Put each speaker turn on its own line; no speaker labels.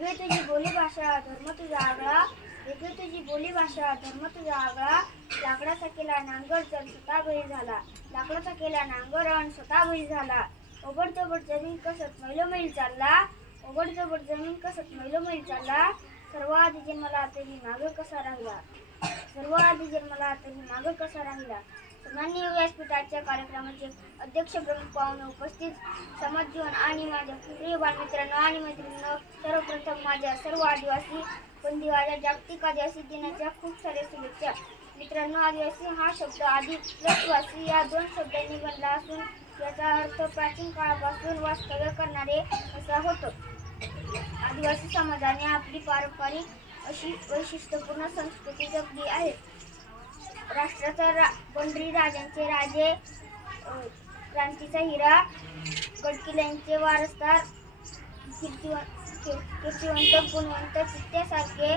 वेगळी तुझी बोली भाषा धर्म तुझा आगळा वेगळी तुझी बोली भाषा धर्म तुझा आगळा लाकडाचा केला नांगर जण स्वतः बळी झाला. लाकडाचा केला नांगर आणि स्वतः बळी झाला. ओबड चोबड जमीन कसत मैलोमैल चालला. ओबड चोबड जमीन कसत मैलो मैल चालला. सर्व आधी जन्माला तरी मागं कसा राहिला सर्व आधी जन्माला तरी मागं कसा राहिला माननीय व्यासपीठाच्या कार्यक्रमाचे अध्यक्ष प्रमुख पाहुणे उपस्थित समाज जीवन आणि माझ्या प्रिय बालमित्रांनो आणि मैत्रिणींनो सर्वप्रथम माझ्या सर्व आदिवासी बंधुवाच्या जागतिक आदिवासी दिनाच्या खूप साऱ्या शुभेच्छा. मित्रांनो आदिवासी हा शब्द आधी प्लस या दोन शब्दांनी बनला असून याचा अर्थ प्राचीन काळापासून वास्तव्य करणारे असा होतो. आदिवासी समाजाने आपली पारंपरिक अशी वैशिष्ट्यपूर्ण संस्कृती जपली आहे. राष्ट्राचा रा पंढरी राजांचे राजे क्रांतीचा हिरा गडकिल्यांचे वारसदार कीर्तिवंत कीर्तिवंत गुणवंत चित्त्यासारखे